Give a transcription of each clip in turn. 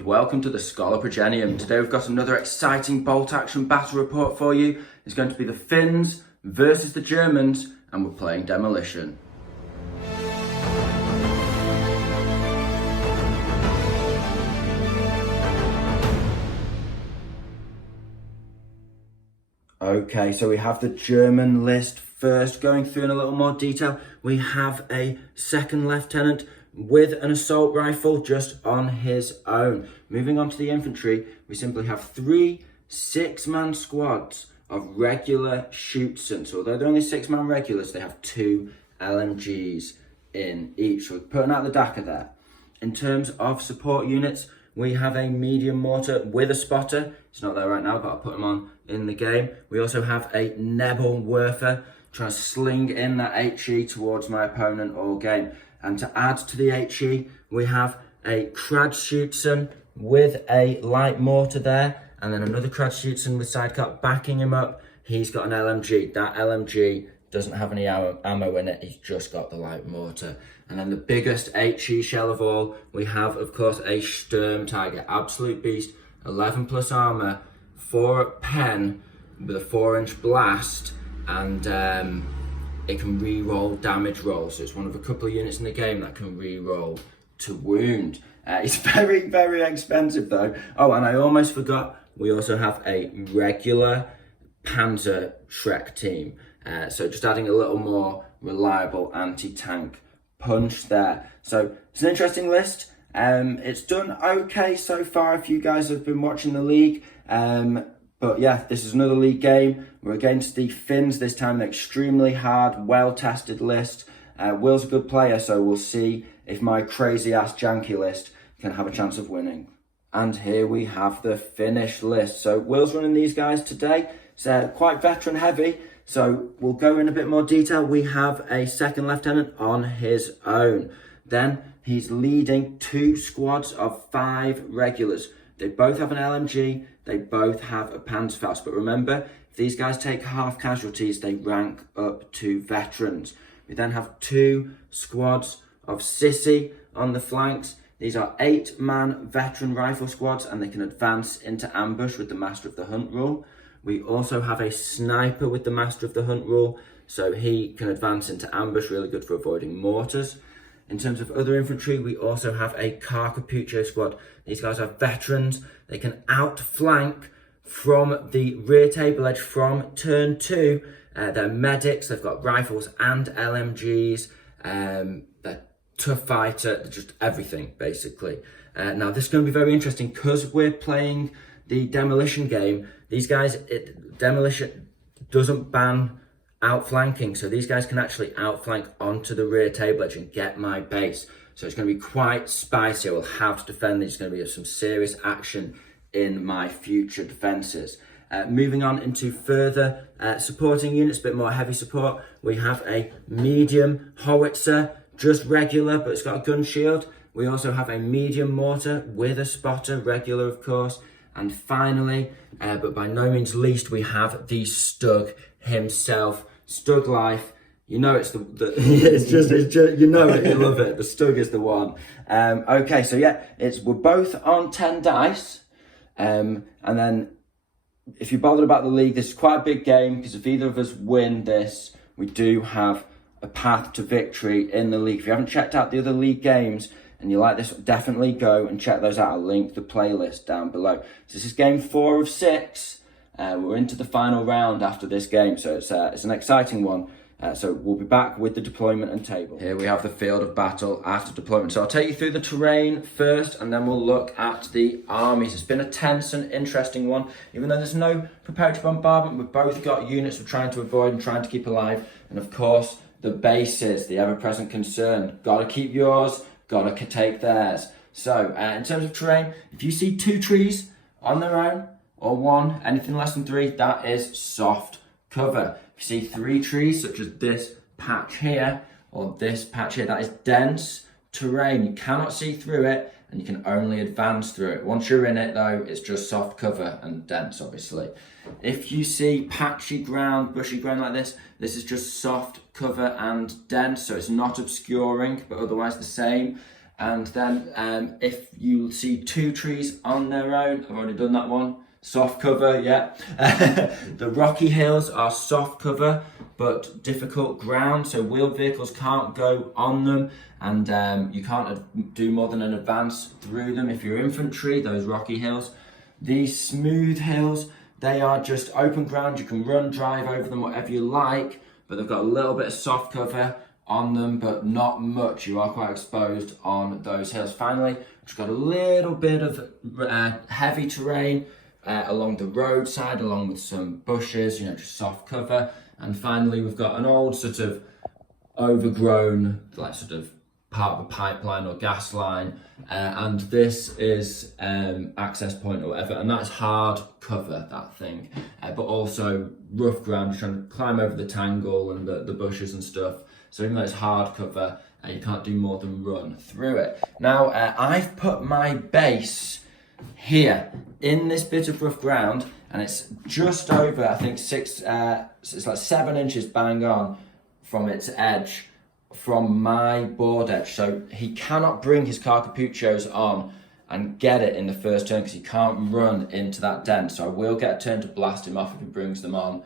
and welcome to the Scholar Progenium. Today we've got another exciting bolt action battle report for you. It's going to be the Finns versus the Germans, and we're playing Demolition. Okay, so we have the German list first. Going through in a little more detail, we have a second lieutenant with an assault rifle just on his own. Moving on to the infantry, we simply have 3 6-man squads of regular Schützen. So although they're only 6-man regulars, they have 2 LMGs in each. So we're putting out the DACA there. In terms of support units, we have a medium mortar with a spotter. It's not there right now, but I'll put him on in the game. We also have a Nebelwerfer trying to sling in that HE towards my opponent all game. And to add to the HE, we have a Kradschützen with a light mortar there, and then another Kradschützen with sidecut backing him up. He's got an LMG. That LMG doesn't have any ammo in it. He's just got the light mortar. And then the biggest HE shell of all, we have, of course, a Sturm Tiger. Absolute beast, 11 plus armor, 4 pen with a 4-inch blast, and it can re-roll damage rolls. So it's one of a couple of units in the game that can re-roll to wound. It's very, very expensive though. Oh, and I almost forgot, we also have a regular Panzer Shrek team. So just adding a little more reliable anti-tank punch there. So it's an interesting list. It's done okay so far if you guys have been watching the league. But yeah, this is another league game. We're against the Finns this time, an extremely hard, well-tested list. Will's a good player, so we'll see if my crazy-ass janky list can have a chance of winning. And here we have the Finnish list. So Will's running these guys today. It's quite veteran-heavy, so we'll go in a bit more detail. We have a second lieutenant on his own. Then he's leading 2 squads of 5 regulars. They both have an LMG, they both have a Panzerfaust. But remember, if these guys take half casualties, they rank up to veterans. We then have 2 squads of Sissy on the flanks. These are 8-man veteran rifle squads, and they can advance into ambush with the Master of the Hunt rule. We also have a sniper with the Master of the Hunt rule, so he can advance into ambush, really good for avoiding mortars. In terms of other infantry, we also have a Car Capuccio squad. These guys are veterans. They can outflank from the rear table edge from turn 2. They're medics. They've got rifles and LMGs. They're tough fighter. They're just everything, basically. Now, this is going to be very interesting because we're playing the Demolition game. These guys, Demolition doesn't ban outflanking, so these guys can actually outflank onto the rear table edge and get my base. So it's going to be quite spicy. I will have to defend these. It's going to be some serious action in my future defenses. Moving on into further supporting units, a bit more heavy support. We have a medium howitzer, just regular, but it's got a gun shield. We also have a medium mortar with a spotter, regular of course. And finally, but by no means least, we have the Stug himself. Stug life, you know it's it's just you know it, you love it. The Stug is the one. Okay, so yeah, we're both on 10 dice, and then if you're bothered about the league, this is quite a big game because if either of us win this, we do have a path to victory in the league. If you haven't checked out the other league games and you like this, definitely go and check those out. I'll link the playlist down below. So this is game 4 of 6. We're into the final round after this game, so it's an exciting one. So we'll be back with the deployment and table. Here we have the field of battle after deployment. So I'll take you through the terrain first, and then we'll look at the armies. It's been a tense and interesting one. Even though there's no preparatory bombardment, we've both got units we're trying to avoid and trying to keep alive. And of course, the bases, the ever-present concern. Gotta keep yours, gotta take theirs. So in terms of terrain, if you see 2 trees on their own, or 1, anything less than 3, that is soft cover. If you see 3 trees, such as this patch here, or this patch here, that is dense terrain. You cannot see through it, and you can only advance through it. Once you're in it, though, it's just soft cover and dense, obviously. If you see patchy ground, bushy ground like this is just soft cover and dense, so it's not obscuring, but otherwise the same. And then if you see 2 trees on their own, I've already done that one. Soft cover, yeah. The rocky hills are soft cover, but difficult ground, so wheeled vehicles can't go on them, and you can't do more than an advance through them if you're infantry, those rocky hills. These smooth hills, they are just open ground. You can run, drive over them, whatever you like, but they've got a little bit of soft cover on them, but not much. You are quite exposed on those hills. Finally, we've got a little bit of heavy terrain along the roadside, along with some bushes, just soft cover. And finally, we've got an old sort of overgrown, like sort of part of a pipeline or gas line, and this is access point or whatever, and that's hard cover, that thing, but also rough ground. You're trying to climb over the tangle and the bushes and stuff, so even though it's hard cover, you can't do more than run through it. Now, I've put my base here in this bit of rough ground, and it's just over, I think, it's like 7 inches bang on from its edge, from my board edge, so he cannot bring his Carcapuchos on and get it in the first turn because he can't run into that dent. So I will get a turn to blast him off if he brings them on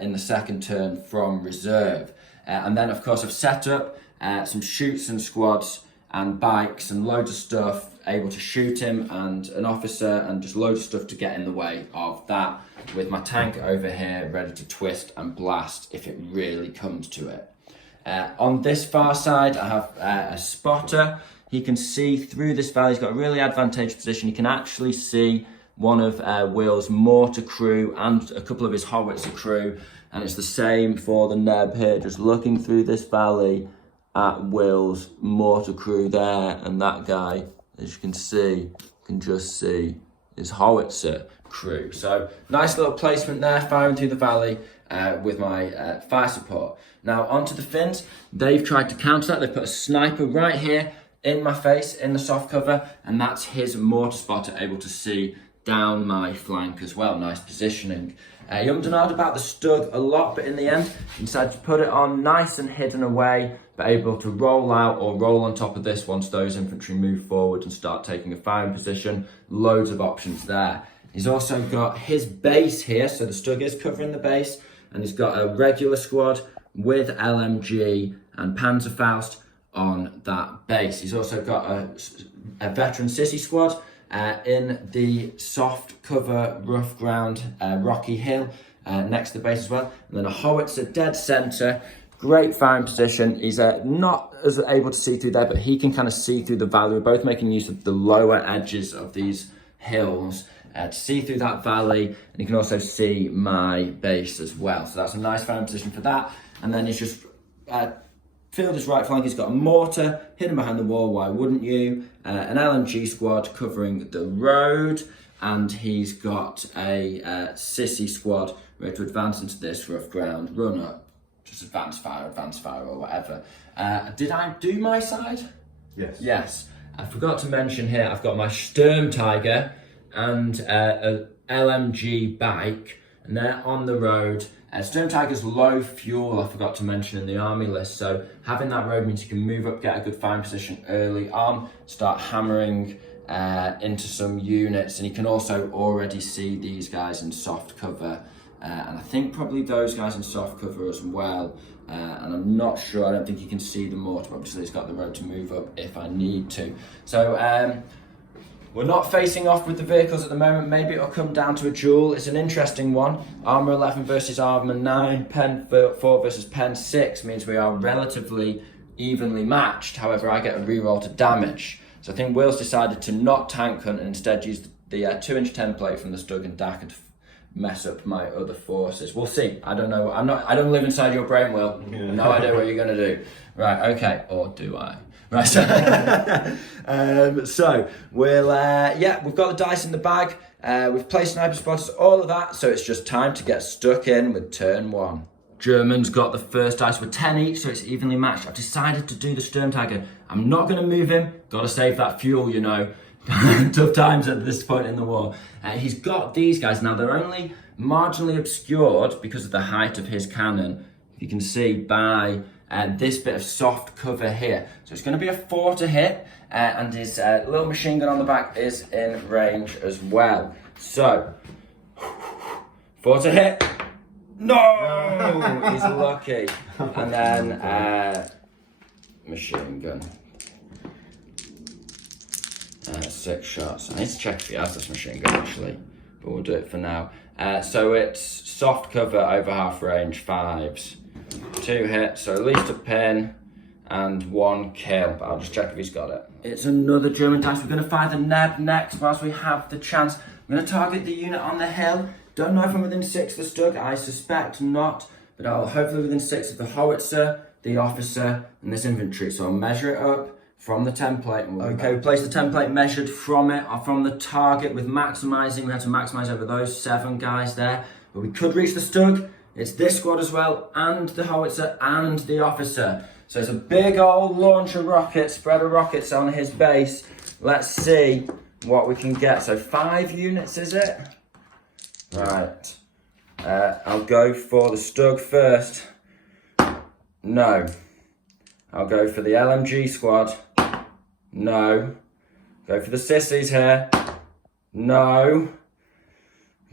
in the second turn from reserve. And then, of course, I've set up some shoots and squads and bikes and loads of stuff able to shoot him, and an officer, and just loads of stuff to get in the way of that, with my tank over here ready to twist and blast if it really comes to it. On this far side, I have a spotter. He can see through this valley. He's got a really advantageous position. He can actually see one of Will's mortar crew and a couple of his howitzer crew, and it's the same for the Neb here, just looking through this valley at Will's mortar crew there, and that guy, as you can see, can just see his howitzer crew. So nice little placement there, firing through the valley with my fire support. Now onto the Finns. They've tried to counter that. They've put a sniper right here in my face in the soft cover, and that's his mortar spotter able to see down my flank as well. Nice positioning. He ummed and ahed about the Stug a lot, but in the end he decided to put it on nice and hidden away, but able to roll out or roll on top of this once those infantry move forward and start taking a firing position. Loads of options there. He's also got his base here, so the Stug is covering the base, and he's got a regular squad with LMG and Panzerfaust on that base. He's also got a veteran sissy squad in the soft cover, rough ground, rocky hill next to the base as well. And then a howitzer dead centre, great firing position. He's not as able to see through there, but he can kind of see through the valley. We're both making use of the lower edges of these hills to see through that valley, and you can also see my base as well. So that's a nice firing position for that. And then he's just filled his right flank. He's got a mortar hidden behind the wall, why wouldn't you? An LMG squad covering the road, and he's got a sissy squad ready to advance into this rough ground, run up, just advance fire or whatever. Did I do my side? Yes. Yes. I forgot to mention here, I've got my Sturm Tiger and a LMG bike, and they're on the road. Sturm Tiger's low fuel, I forgot to mention in the army list, so having that road means you can move up, get a good firing position early on, start hammering into some units, and you can also already see these guys in soft cover, and I think probably those guys in soft cover as well, and I'm not sure, I don't think you can see the mortar, but obviously it's got the road to move up if I need to. So we're not facing off with the vehicles at the moment. Maybe it'll come down to a duel. It's an interesting one. Armour 11 versus Armour 9, Pen 4 versus Pen 6 means we are relatively evenly matched. However, I get a reroll to damage. So I think Will's decided to not tank hunt and instead use the 2-inch template from the Stug and Dacker to mess up my other forces. We'll see. I don't know. I don't live inside your brain, Will. Yeah. No idea what you're going to do. Right, okay. Or do I? Right, so, so we'll, we've got the dice in the bag, we've placed sniper spotters, all of that, so it's just time to get stuck in with turn 1. Germans got the first dice with 10 each, so it's evenly matched. I've decided to do the Sturm Tiger. I'm not going to move him, got to save that fuel, you know. Tough times at this point in the war. He's got these guys, now they're only marginally obscured because of the height of his cannon. If you can see by this bit of soft cover here. So it's going to be a 4 to hit, and his little machine gun on the back is in range as well. So, 4 to hit. No! He's lucky. And then machine gun. 6 shots. I need to check if he has this machine gun actually, but we'll do it for now. So it's soft cover over half range, 5s. 2 hits, so at least a pin and 1 kill, but I'll just check if he's got it. It's another German dice. We're going to fire the Neb next whilst we have the chance. I'm going to target the unit on the hill. Don't know if I'm within 6 of the Stug, I suspect not, but I'll hopefully within 6 of the howitzer, the officer, and this infantry. So I'll measure it up from the template. Okay, we place the template measured from it, or from the target with maximising. We had to maximise over those 7 guys there, but we could reach the Stug. It's this squad as well, and the howitzer, and the officer. So it's a big old launcher rocket, spread of rockets on his base. Let's see what we can get. So 5 units, is it? Right. I'll go for the Stug first. No. I'll go for the LMG squad. No. Go for the sissies here. No.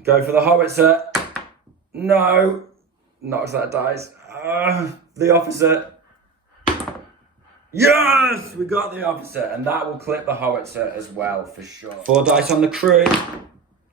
Go for the howitzer. No. Knocks that dice. The officer. Yes! We got the officer, and that will clip the howitzer as well for sure. 4 dice on the crew,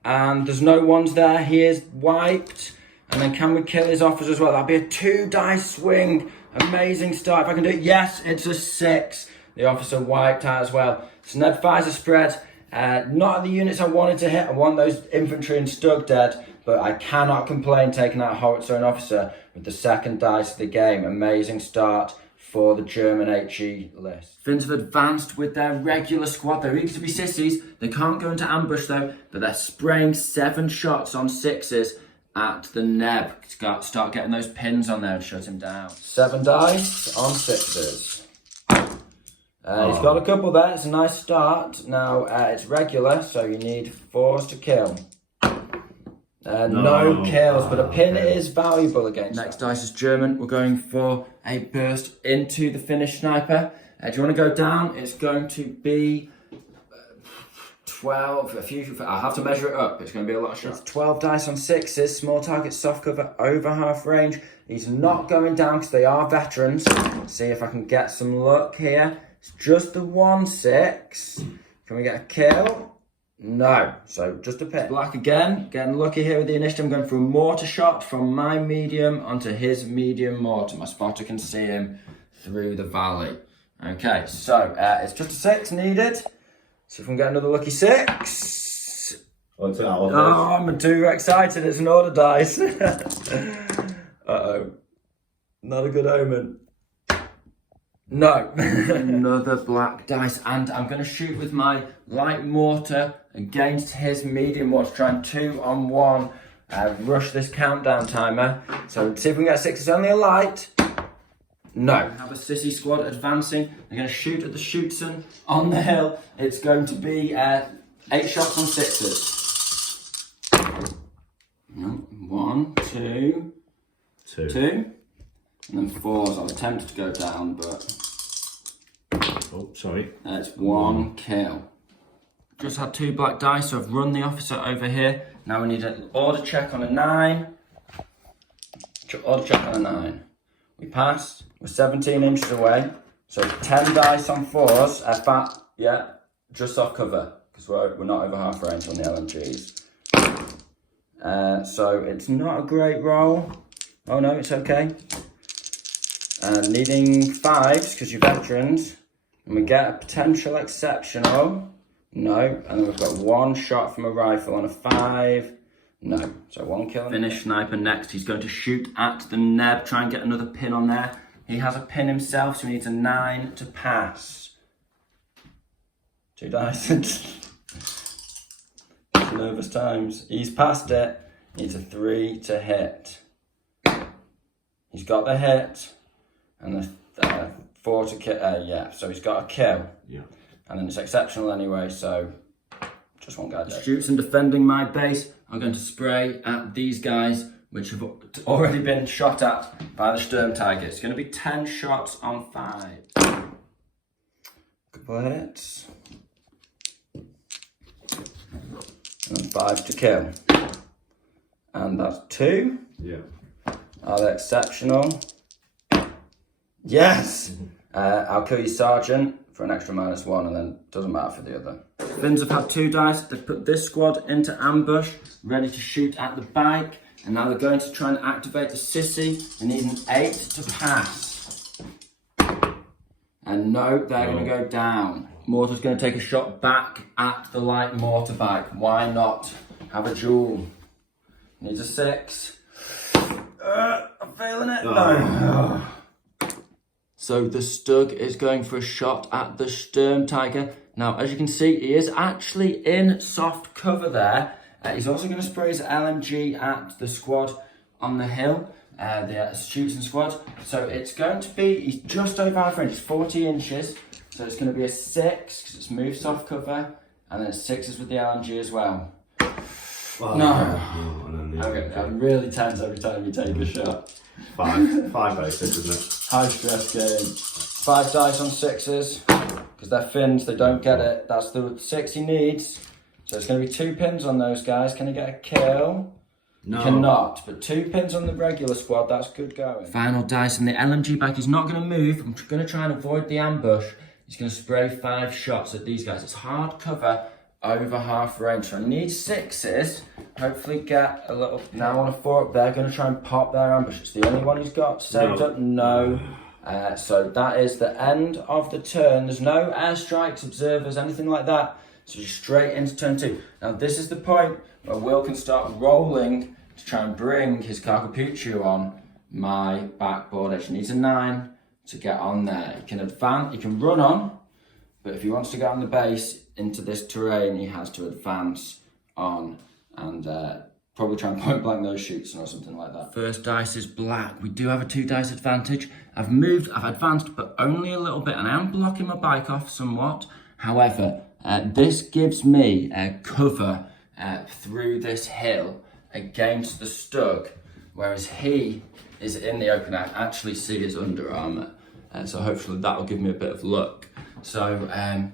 and there's no ones there. He is wiped. And then can we kill his officer as well? That'd be a 2 dice swing. Amazing start. If I can do it, yes, it's a 6. The officer wiped out as well. So Neb fires a spread. Not the units I wanted to hit. I want those infantry and Stug dead, but I cannot complain taking out a howitzer and officer with the 2nd dice of the game. Amazing start for the German HE list. Finns have advanced with their regular squad. They're eager to be sissies. They can't go into ambush though, but they're spraying 7 shots on 6s at the Neb to start getting those pins on there and shut him down. 7 dice on 6s. He's got a couple there. It's a nice start. Now it's regular, so you need 4s to kill. No kills, but a pin is valuable against Next dice is German. We're going for a burst into the Finnish sniper. Do you want to go down? It's going to be 12. I'll have to measure it up. It's going to be a lot of shots. 12 dice on 6s. Small target, soft cover, over half range. He's not going down because they are veterans. See if I can get some luck here. It's just the 1 6. Can we get a kill? No, so just a pin. Black again, getting lucky here with the initiative. I'm going for a mortar shot from my medium onto his medium mortar. My spotter can see him through the valley. Okay, so it's just a 6 needed. See if we can get another lucky 6. Oh, I'm too excited. It's an order dice. Uh-oh. Not a good omen. No. Another black dice, and I'm going to shoot with my light mortar against his medium mortar, trying 2-on-1 rush this countdown timer. So see if we can get a 6. It's only a light. No. We have a sissy squad advancing. They're going to shoot at the Schutzen on the hill. It's going to be 8 shots on 6s. 1, 2, 2. And then 4s. I was tempted to go down, but... Oh, sorry. That's 1 kill. Just had 2 black dice, so I've run the officer over here. Now we need an order check on a 9. Order check on a 9. We passed. We're 17 inches away. So 10 dice on 4s. Yeah, just off cover, because we're not over half range on the LMGs. So it's not a great roll. Oh no, it's okay. Needing 5s because you're veterans, and we get a potential exceptional. No, and then we've got 1 shot from a rifle on a 5. No, so 1 kill. Finnish sniper next. He's going to shoot at the Neb, try and get another pin on there. He has a pin himself, so he needs a 9 to pass. 2 dice. Nervous times. He's passed it. Needs a 3 to hit. He's got the hit. And a 4 to kill. Yeah, so he's got a kill. Yeah. And then it's exceptional anyway, so just 1 guy dead. Shoots and defending my base. I'm going to spray at these guys which have already been shot at by the Sturmtiger. It's going to be 10 shots on 5. Couple of hits. And 5 to kill. And that's 2. Yeah. Are they exceptional? Yes! I'll kill you, Sergeant, for an extra -1, and then doesn't matter for the other. Finns have had 2 dice. They've put this squad into ambush, ready to shoot at the bike, and now they're going to try and activate the sissy. They need an 8 to pass. And no, they're going to go down. Mortar's going to take a shot back at the light mortar bike. Why not have a duel? Needs a 6. I'm failing it. No. So the Stug is going for a shot at the Sturmtiger. Now, as you can see, he is actually in soft cover there. He's also going to spray his LMG at the squad on the hill, the shooting squad. So it's going to be, he's just over half range, 40 inches. So it's going to be a 6, because it's moved soft cover, and then 6s with the LMG as well. Oh, no. Okay, I'm really tense every time you take a shot. 5 basic, isn't it? High stress game. 5 dice on 6s, because they're Finns, they don't get it. That's the 6 he needs. So it's going to be 2 pins on those guys. Can he get a kill? No. Cannot, but 2 pins on the regular squad, that's good going. Final dice, and the LMG bike is not going to move. I'm going to try and avoid the ambush. He's going to spray 5 shots at these guys. It's hard cover over half range, so I need 6s. Hopefully get a little. Now on a 4 up there, going to try and pop their ambush. It's the only one he's got saved up. No. So that is the end of the turn. There's no airstrikes, observers, anything like that. So just straight into turn 2. Now this is the point where Will can start rolling to try and bring his Carcapuccio on my backboard edge. He needs a 9 to get on there. He can advance, he can run on, but if he wants to get on the base into this terrain, he has to advance on and probably try and point blank those shoots or something like that. First dice is black. We do have a 2 dice advantage. I've moved, I've advanced, but only a little bit, and I am blocking my bike off somewhat. However, this gives me cover through this hill against the Stug, whereas he is in the open. I actually see his Under Armour, so hopefully that'll give me a bit of luck. So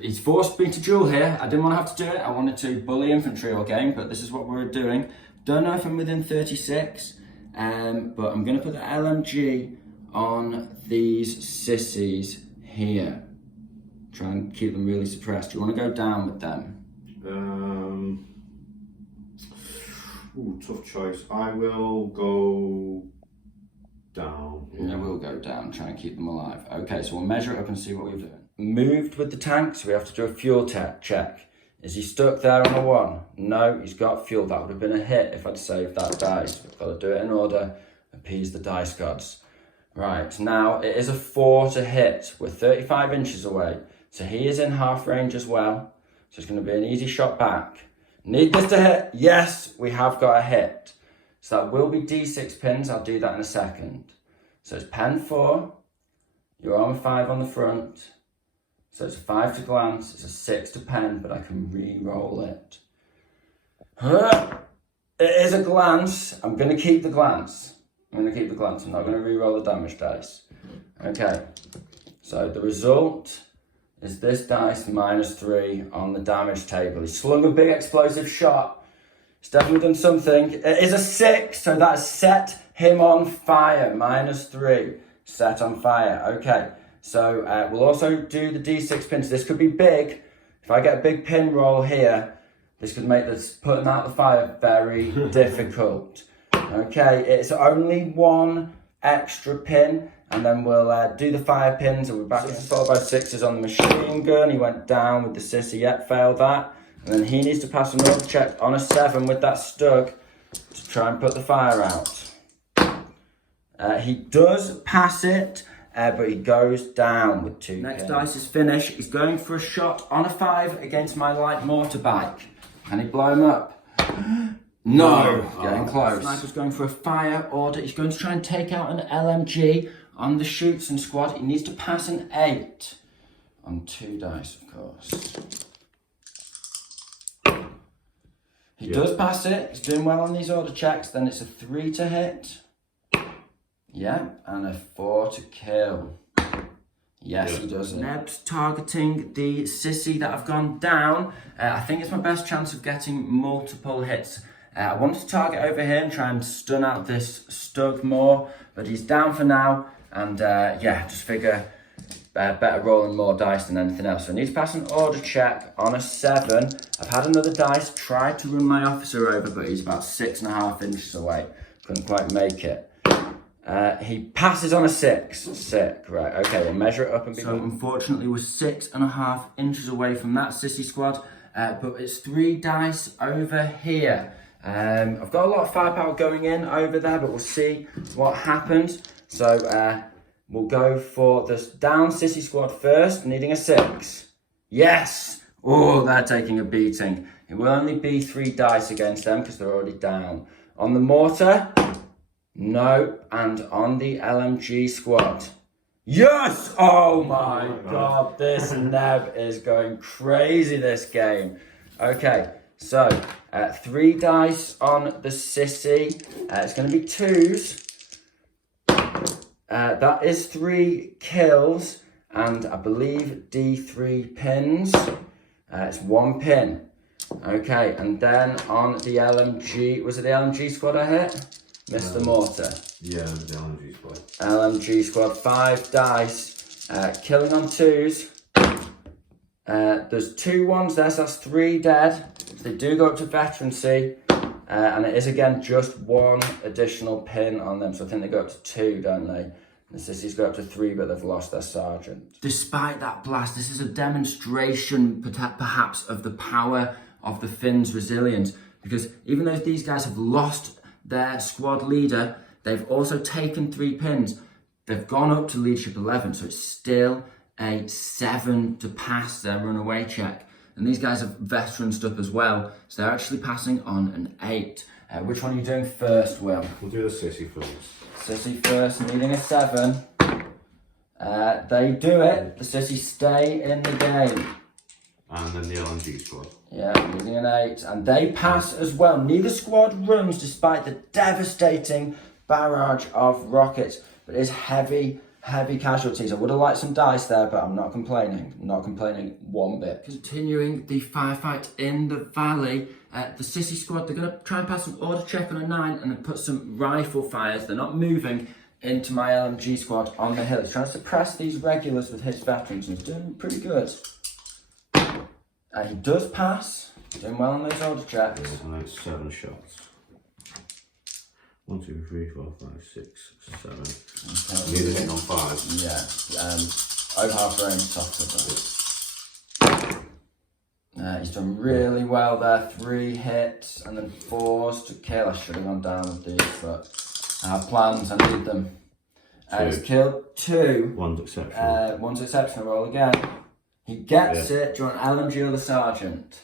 he's forced me to duel here. I didn't want to have to do it. I wanted to bully infantry all game, but this is what we're doing. Don't know if I'm within 36, but I'm going to put the LMG on these sissies here. Try and keep them really suppressed. Do you want to go down with them? Tough choice. I will go down. Yeah, we'll go down. Try and keep them alive. Okay, so we'll measure it up and see what we're doing. Moved with the tank, so we have to do a fuel check. Is he stuck there on a 1? No, he's got fuel. That would have been a hit if I'd saved that dice. We've got to do it in order. Appease the dice gods. Right, now it is a 4 to hit. We're 35 inches away. So he is in half range as well. So it's going to be an easy shot back. Need this to hit. Yes, we have got a hit. So that will be D6 pins. I'll do that in a second. So it's pen 4. Your armor 5 on the front. So it's a 5 to glance. It's a 6 to pen, but I can re-roll it. It is a glance. I'm going to keep the glance. I'm not going to re-roll the damage dice. Okay. So the result is this dice -3 on the damage table. He slung a big explosive shot. He's definitely done something. It is a 6, so that has set him on fire. -3, set on fire. Okay, so we'll also do the D6 pins. This could be big. If I get a big pin roll here, this could make this putting out the fire very difficult. Okay, it's only 1 extra pin. And then we'll do the fire pins, and we're back into followed by 6s on the machine gun. He went down with the sissy, yet failed that. And then he needs to pass another check on a 7 with that Stug to try and put the fire out. He does pass it, but he goes down with 2 Next dice is finished. He's going for a shot on a 5 against my light mortar bike. Can he blow him up? No, getting close. Sniper's going for a fire order. He's going to try and take out an LMG on the shooting squad. He needs to pass an 8 on 2 dice, of course. He does pass it. He's doing well on these order checks. Then it's a 3 to hit. Yeah, and a 4 to kill. Yes, he does. Neb's targeting the sissy that have gone down. I think it's my best chance of getting multiple hits. I want to target over here and try and stun out this Stug more, but he's down for now. And yeah, just figure better rolling more dice than anything else. So I need to pass an order check on a 7. I've had another dice, tried to run my officer over, but he's about 6.5 inches away. Couldn't quite make it. He passes on a 6. Sick, right, okay, we'll measure it up and be... So unfortunately we're 6.5 inches away from that sissy squad, but it's 3 dice over here. I've got a lot of firepower going in over there, but we'll see what happens. So we'll go for this down sissy squad first, needing a 6. Yes! Oh, they're taking a beating. It will only be 3 dice against them because they're already down. On the mortar, no, and on the LMG squad. Yes! Oh my god, this Neb is going crazy this game. Okay, so 3 dice on the sissy. It's going to be 2s. That is 3 kills, and I believe D3 pins. It's 1 pin. Okay, and then on the LMG, was it the LMG squad I hit? Missed the mortar. Yeah, the LMG squad. LMG squad, 5 dice. Killing on 2s. There's 2 1s there, so that's 3 dead. So they do go up to veterancy. And it is again just 1 additional pin on them. So I think they go up to 2, don't they? The sissies go up to 3, but they've lost their sergeant. Despite that blast, this is a demonstration perhaps of the power of the Finns' resilience. Because even though these guys have lost their squad leader, they've also taken 3 pins. They've gone up to leadership 11, so it's still a 7 to pass their runaway check. And these guys have veterans up as well, so they're actually passing on an 8. Which one are you doing first, Will? We'll do the sissy first. Sissy first, needing a 7. They do it. The Sissy stay in the game. And then the LMG squad. Yeah, needing an 8. And they pass as well. Neither squad runs despite the devastating barrage of rockets. But it is heavy casualties. I would have liked some dice there, but I'm not complaining. Not complaining one bit. Continuing the firefight in the valley, the Sissy squad, they're going to try and pass an order check on a 9 and then put some rifle fires. They're not moving into my LMG squad on the hill. He's trying to suppress these regulars with his veterans and he's doing pretty good. He does pass. Doing well on those order checks. Yeah, and it's 7 shots. 1, 2, 3, 4, 5, 6, 7. Okay. Neither hitting on 5. Yeah, over half range top of it. He's done really well there. 3 hits and then 4s to kill. I should have gone down with these, but I have plans. I need them. He's killed 2. One's exceptional. One's exceptional. Roll again. He gets it. Do you want LMG or the sergeant?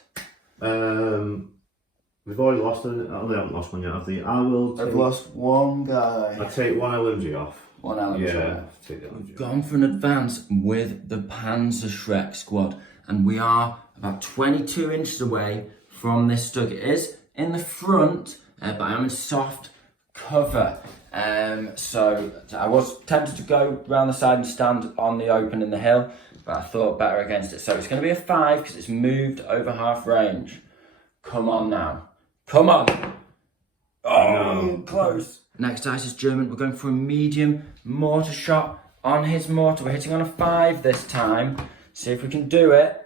We've already lost it. I haven't lost one yet, have they? I will take... I've lost 1 guy. I'll take 1 LMG off. 1 LMG. Yeah, take the LMG off. Gone for an advance with the Panzerschreck squad. And we are about 22 inches away from this Stug. It is in the front, but I'm in soft cover. So I was tempted to go around the side and stand on the open in the hill, but I thought better against it. So it's going to be a 5 because it's moved over half range. Come on now. Come on. Oh, no. Close. Next dice is German. We're going for a medium mortar shot on his mortar. We're hitting on a 5 this time. See if we can do it.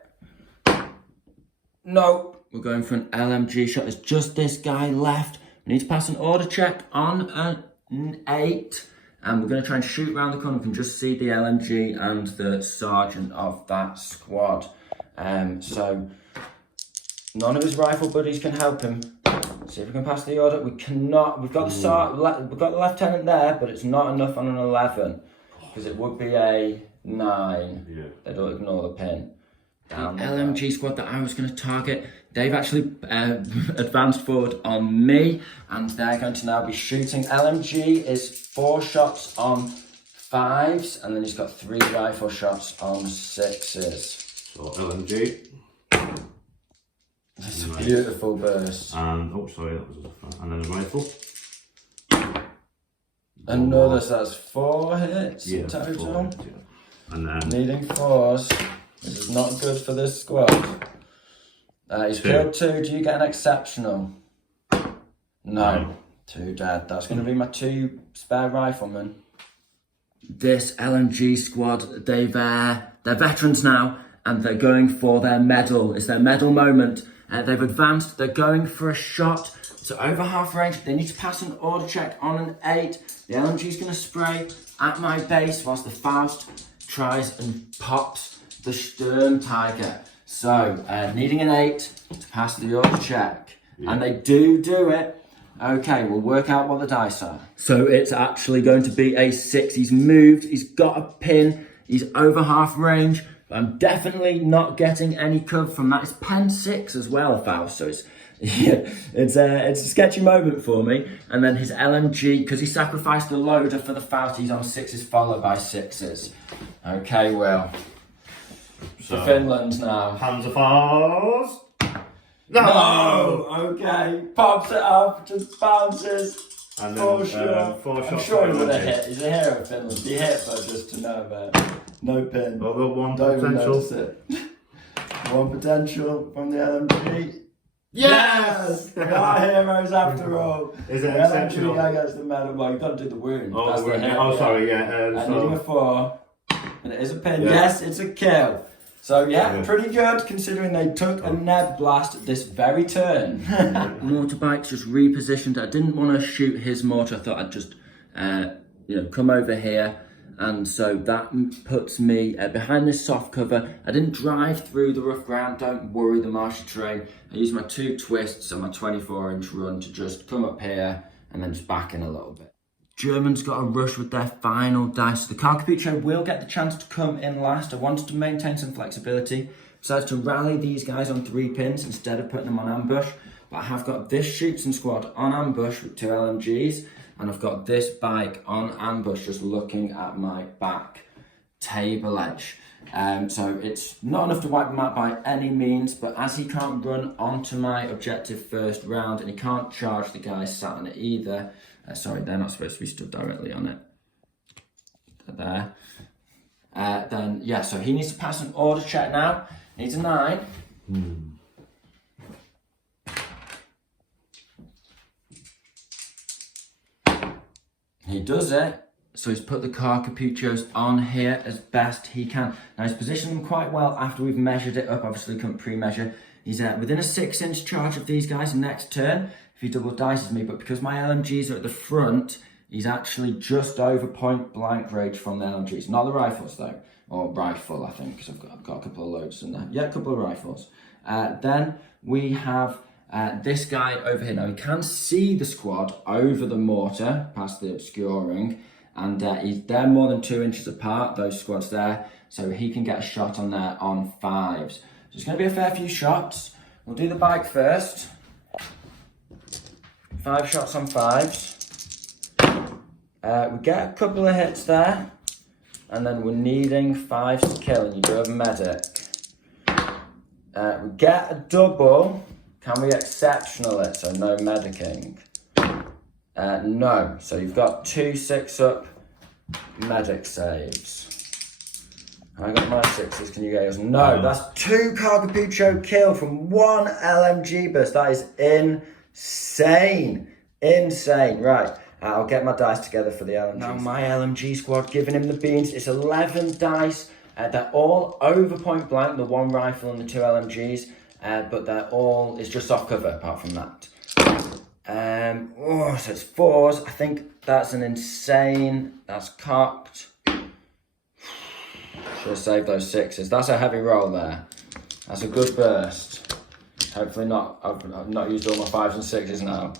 No. We're going for an LMG shot. There's just this guy left. We need to pass an order check on an 8. And we're going to try and shoot around the corner. We can just see the LMG and the sergeant of that squad. So none of his rifle buddies can help him. See if we can pass the order. We cannot. We've got the lieutenant there, but it's not enough on an 11 because it would be a 9. Yeah. They don't ignore the pin. Down the LMG squad that I was going to target, they've actually advanced forward on me, and they're going to now be shooting. LMG is 4 shots on 5s, and then he's got 3 rifle shots on 6s. So LMG. It's a beautiful burst. And, oh, sorry, that was and then a rifle. Another, so that's 4 hits Yeah, in total. 4 hits, yeah. And then Needing 4s. This is not good for this squad. He's 2. killed 2. Do you get an exceptional? No. 2 dead. That's going to be my 2 spare riflemen. This LMG squad, they're veterans now, and they're going for their medal. It's their medal moment. They've advanced. They're going for a shot. So over half range, they need to pass an order check on an 8. The LMG's going to spray at my base whilst the Faust tries and pops the Sturm Tiger. So needing an 8 to pass the order check. Yeah. And they do it. Okay, we'll work out what the dice are. So it's actually going to be a 6. He's moved, he's got a pin, he's over half range. I'm definitely not getting any cover from that. It's pen 6 as well, Faust, so it's a sketchy moment for me. And then his LMG, because he sacrificed the loader for the Faust, he's on 6s followed by 6s. Okay, Will. So, for Finland now. Hands of Faust. No! Okay, pops it up, just bounces. And then 4 shots. I'm sure he would have hit. He's a hero of Finland. He hit, but just to know about it. No pin. Although 1 Don't potential. even notice it. 1 potential from the LMG. Yes! We are heroes after all. Is it the exceptional? LMG guy gets the medal. Well, you've got to do the wound. Oh, that's the hit. Oh, sorry, yeah. I'm needing a 4. And it is a pin. Yeah. Yes, it's a kill. So yeah, pretty good considering they took a neb blast this very turn. Motorbike's just repositioned. I didn't want to shoot his mortar. I thought I'd just, come over here. And so that puts me behind this soft cover. I didn't drive through the rough ground. Don't worry, the marshy terrain. I used my 2 twists on my 24-inch run to just come up here and then just back in a little bit. Germans got a rush with their final dice. The Carcapuccio will get the chance to come in last. I wanted to maintain some flexibility. Decided to rally these guys on 3 pins instead of putting them on ambush. But I have got this shooting squad on ambush with 2 LMGs. And I've got this bike on ambush just looking at my back table edge. So it's not enough to wipe them out by any means. But as he can't run onto my objective first round and he can't charge the guys sat on it either. Sorry, they're not supposed to be stood directly on it. There. Then, yeah, so he needs to pass an order check now. Needs a 9. He does it. So he's put the Carcapuccios on here as best he can. Now he's positioned them quite well after we've measured it up. Obviously, couldn't pre-measure. He's within a 6-inch charge of these guys next turn. If he double dices me, but because my LMGs are at the front, he's actually just over point blank range from the LMGs. Not the rifles though, or rifle I think, because I've got a couple of loads in there. Yeah, a couple of rifles. Then we have this guy over here. Now he can see the squad over the mortar, past the obscuring, and they're more than 2 inches apart, those squads there, so he can get a shot on there on 5s. So it's going to be a fair few shots. We'll do the bike first. 5 shots on 5s. We get a couple of hits there. And then we're needing 5s to kill, and you do have a medic. We get a double. Can we exceptional it? So no medicing. No. So you've got 2 6-up medic saves. I got my 6s. Can you get yours? No. That's 2 Carcapuccio kill from 1 LMG burst. That is insane. Insane. Right. I'll get my dice together for the LMG. Now my LMG squad giving him the beans. It's 11 dice. They're all over point blank, the 1 rifle and the 2 LMGs. But they're all, it's just soft cover apart from that. So it's 4s. I think that's an insane, that's cocked. Should have saved those 6s. That's a heavy roll there. That's a good burst. Hopefully not, I've not used all my 5s and 6s now.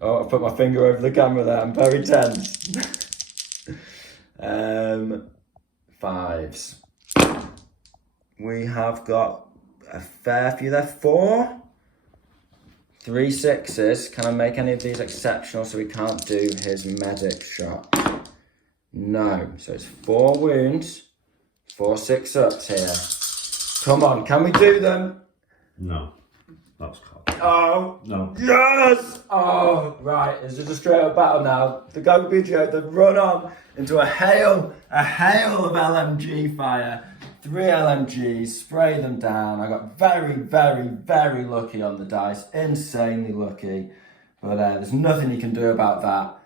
Oh, I've put my finger over the camera there, I'm very tense. 5s. We have got a fair few there. 4, 3 6s. Can I make any of these exceptional so we can't do his medic shot? No. So it's 4 wounds, 4 6-ups here. Come on, can we do them? No. That's cocked. Oh, No. yes! Oh, right, it's just a straight up battle now. The guy with BGO, they've run on into a hail of LMG fire. 3 LMGs, spray them down. I got very, very, very lucky on the dice, insanely lucky. But there's nothing you can do about that.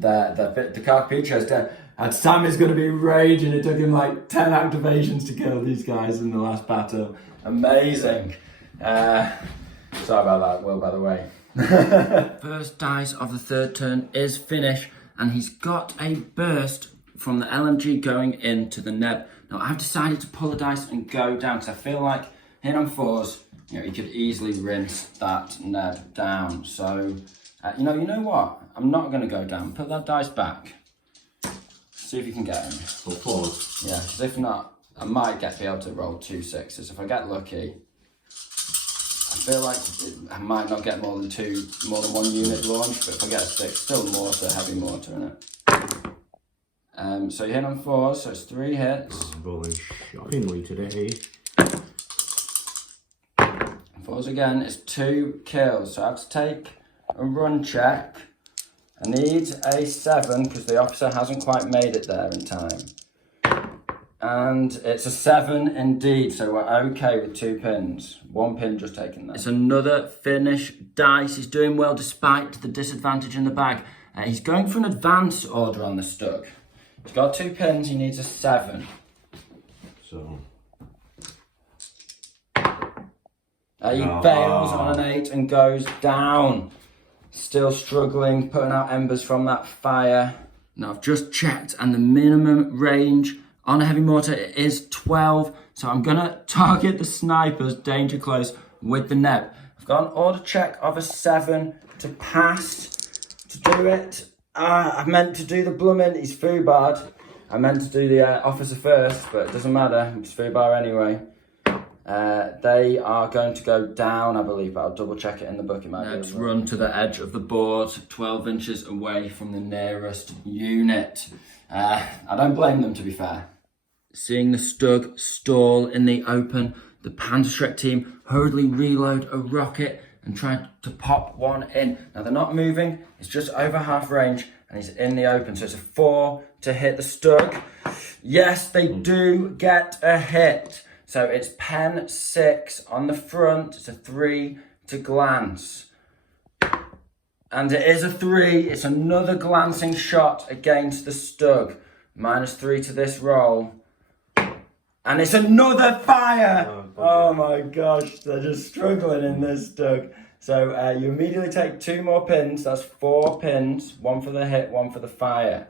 The Carpicho's dead. And Sam is going to be raging. It took him like 10 activations to kill these guys in the last battle. Amazing. Sorry about that, Will, by the way. First dice of the third turn is finished, and he's got a burst from the LMG going into the neb. Now, I've decided to pull the dice and go down, because I feel like hitting on 4s, you could easily rinse that neb down. So, you know what? I'm not going to go down. Put that dice back. See if you can get him. For 4s? Yeah, because if not, I might be able to roll 2 6s. If I get lucky, I feel like I might not get more than 1 unit launch, but if I get a 6, still mortar, heavy mortar in it. So you hit on 4s, so it's 3 hits. I'm rolling shockingly today. 4s again, it's 2 kills, so I have to take a run check. I need a 7 because the officer hasn't quite made it there in time. And it's a 7 indeed, so we're okay with 2 pins. 1 pin just taken there. It's another finish dice. He's doing well despite the disadvantage in the bag. He's going for an advance order on the Stug. He's got 2 pins, he needs a 7. So. He fails on an 8 and goes down. Still struggling, putting out embers from that fire. Now I've just checked, and the minimum range on a heavy mortar is 12. So I'm gonna target the snipers danger close with the neb. I've got an order check of a 7 to pass to do it. I meant to do the blooming, he's foobarred. I meant to do the officer first, but it doesn't matter, it's foobar anyway. They are going to go down, I believe, but I'll double check it in the book. It might Nebs run to the edge of the board, 12 inches away from the nearest unit. I don't blame them, to be fair. Seeing the Stug stall in the open, the Panzerschreck team hurriedly reload a rocket and try to pop one in. Now they're not moving, it's just over half range, and he's in the open, so it's a 4 to hit the Stug. Yes, they do get a hit. So it's pen 6 on the front, it's a 3 to glance. And it is a 3, it's another glancing shot against the Stug. -3 to this roll. And it's another fire! Oh my gosh, they're just struggling in this Stug. So you immediately take 2 more pins, that's 4 pins, 1 for the hit, 1 for the fire.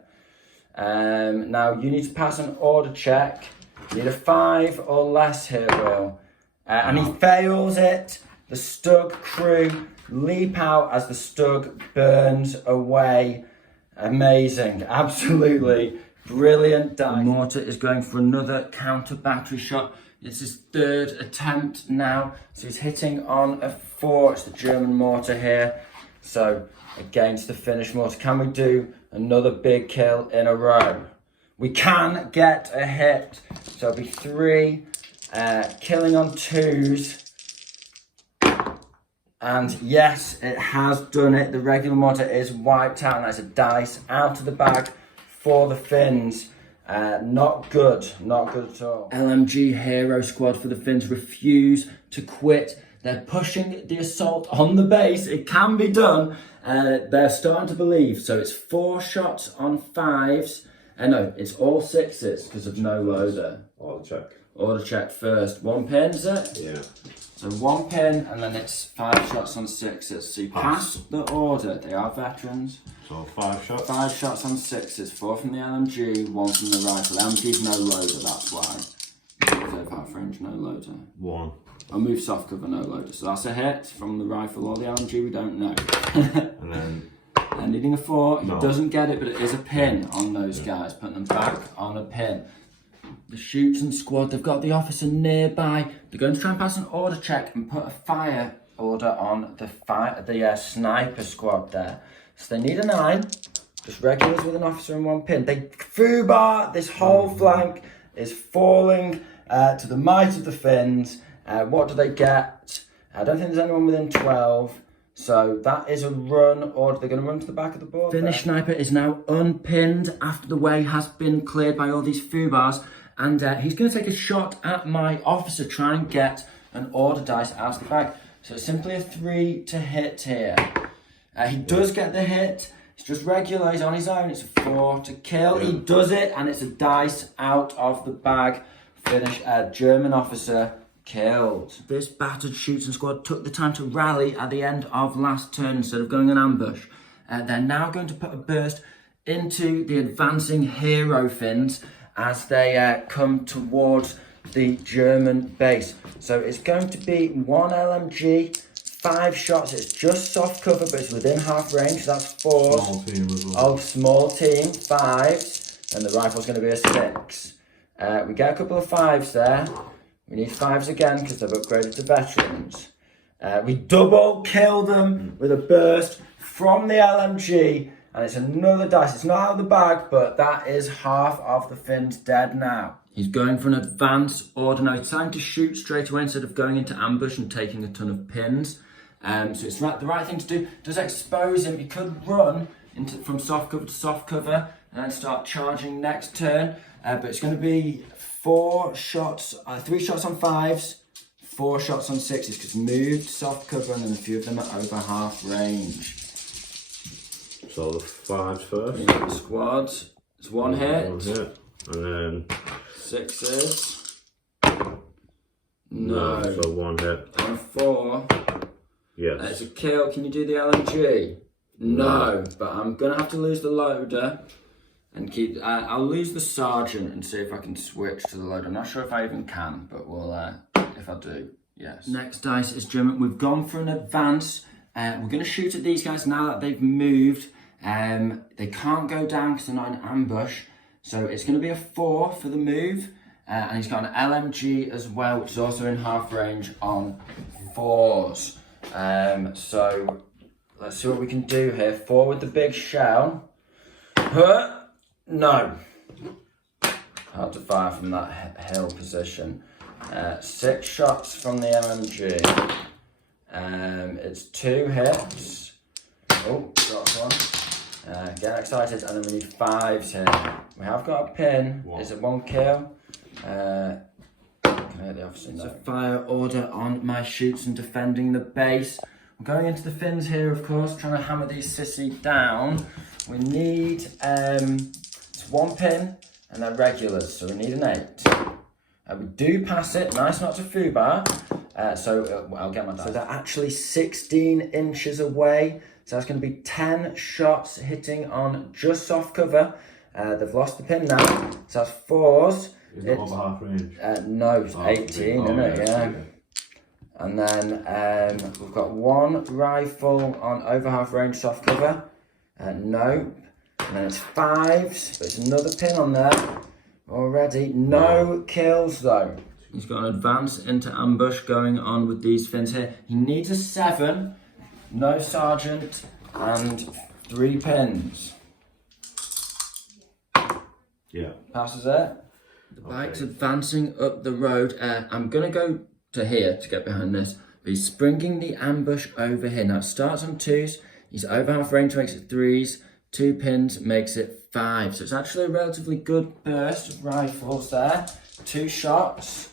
Now you need to pass an order check. You need a 5 or less here, Will. And he fails it. The Stug crew leap out as the Stug burns away. Amazing, absolutely brilliant dice. The mortar is going for another counter battery shot. It's his 3rd attempt now. So he's hitting on a 4. It's the German mortar here. So against the Finnish mortar, can we do another big kill in a row? We can get a hit. So it'll be 3, killing on 2s. And yes, it has done it. The regular mortar is wiped out, and that's a dice out of the bag for the Finns. Not good at all. LMG Hero Squad for the Finns refuse to quit. They're pushing the assault on the base. It can be done. They're starting to believe. So it's 4 shots on 5s. No, it's all 6s because of no loader. Order check. Order check first. 1 pin, is it? Yeah. So 1 pin, and then it's 5 shots on 6s. So you pass the order. They are veterans. So 5 shots? 5 shots on 6s. 4 from the LMG, 1 from the rifle. LMG's no loader, that's why. 3rd half range, no loader. 1. I'll move soft cover, no loader. So that's a hit from the rifle or the LMG, we don't know. And then... And needing a 4, he doesn't get it, but it is a pin on those guys. Putting them back on a pin. The shooting squad, they've got the officer nearby. They're going to try and pass an order check and put a fire order on the sniper squad there. So they need a 9. Just regulars with an officer and 1 pin. They foobar, this whole flank is falling to the might of the Finns. What do they get? I don't think there's anyone within 12. So that is a run order. They're going to run to the back of the board. Finnish sniper is now unpinned after the way has been cleared by all these fubars. And he's going to take a shot at my officer, try and get an order dice out of the bag. So it's simply a 3 to hit here. He does get the hit. It's just regular, he's on his own. It's a 4 to kill. He does it, and it's a dice out of the bag. Finnish German officer killed. This battered shooting squad took the time to rally at the end of last turn instead of going in ambush. They're now going to put a burst into the advancing hero Finns as they come towards the German base. So it's going to be 1 LMG, 5 shots. It's just soft cover, but it's within half range. So that's 4. Small team as well. Oh, small team, 5s. And the rifle's going to be a 6. We get a couple of 5s there. We need 5s again because they've upgraded to veterans. We double kill them with a burst from the LMG, and it's another dice. It's not out of the bag, but that is half of the Finns dead now. He's going for an advance order now. He's trying to shoot straight away instead of going into ambush and taking a ton of pins. So it's the right thing to do. Does expose him. He could run from soft cover to soft cover and then start charging next turn. But it's going to be 4 shots, 3 shots on 5s, 4 shots on 6s, because moved soft cover and then a few of them are over half range. So the 5s first. Yeah, the squads. It's 1 hit. 1 hit. And then 6s. No. So 1 hit. On 4. Yes. It's a kill. Can you do the LMG? No. But I'm going to have to lose the loader. And keep. I'll lose the sergeant and see if I can switch to the loader. I'm not sure if I even can, but we'll. If I do, yes. Next dice is German. We've gone for an advance. We're going to shoot at these guys now that they've moved. They can't go down because they're not in ambush. So it's going to be a 4 for the move. And he's got an LMG as well, which is also in half range on 4s. So let's see what we can do here. 4 with the big shell. No. Hard to fire from that hill position. 6 shots from the LMG. It's 2 hits. Oh, got one. Get excited, and then we need 5s here. We have got a pin. Is it 1 kill? Can I hit the officer? No. It's a fire order on my shoots and defending the base. We're going into the Finns here, of course, trying to hammer these sissy down. We need it's 1 pin and they're regulars, so we need an 8. We do pass it, nice not to foobar. So I'll get my dice. So they're actually 16 inches away. So that's going to be 10 shots hitting on just soft cover. They've lost the pin now. So that's 4s. Is it over half range? No, it's 18, isn't it? Yeah. And then we've got 1 rifle on over half range soft cover. Nope. And then it's 5s, but it's another pin on there already. No kills though. He's got an advance into ambush going on with these Finns here. He needs a 7, no sergeant, and 3 pins. Yeah. Passes it. The bike's advancing up the road. I'm going to go to here to get behind this. But he's springing the ambush over here. Now it starts on 2s. He's over half range, makes it 3s. 2 pins makes it 5. So it's actually a relatively good burst of rifles there. 2 shots.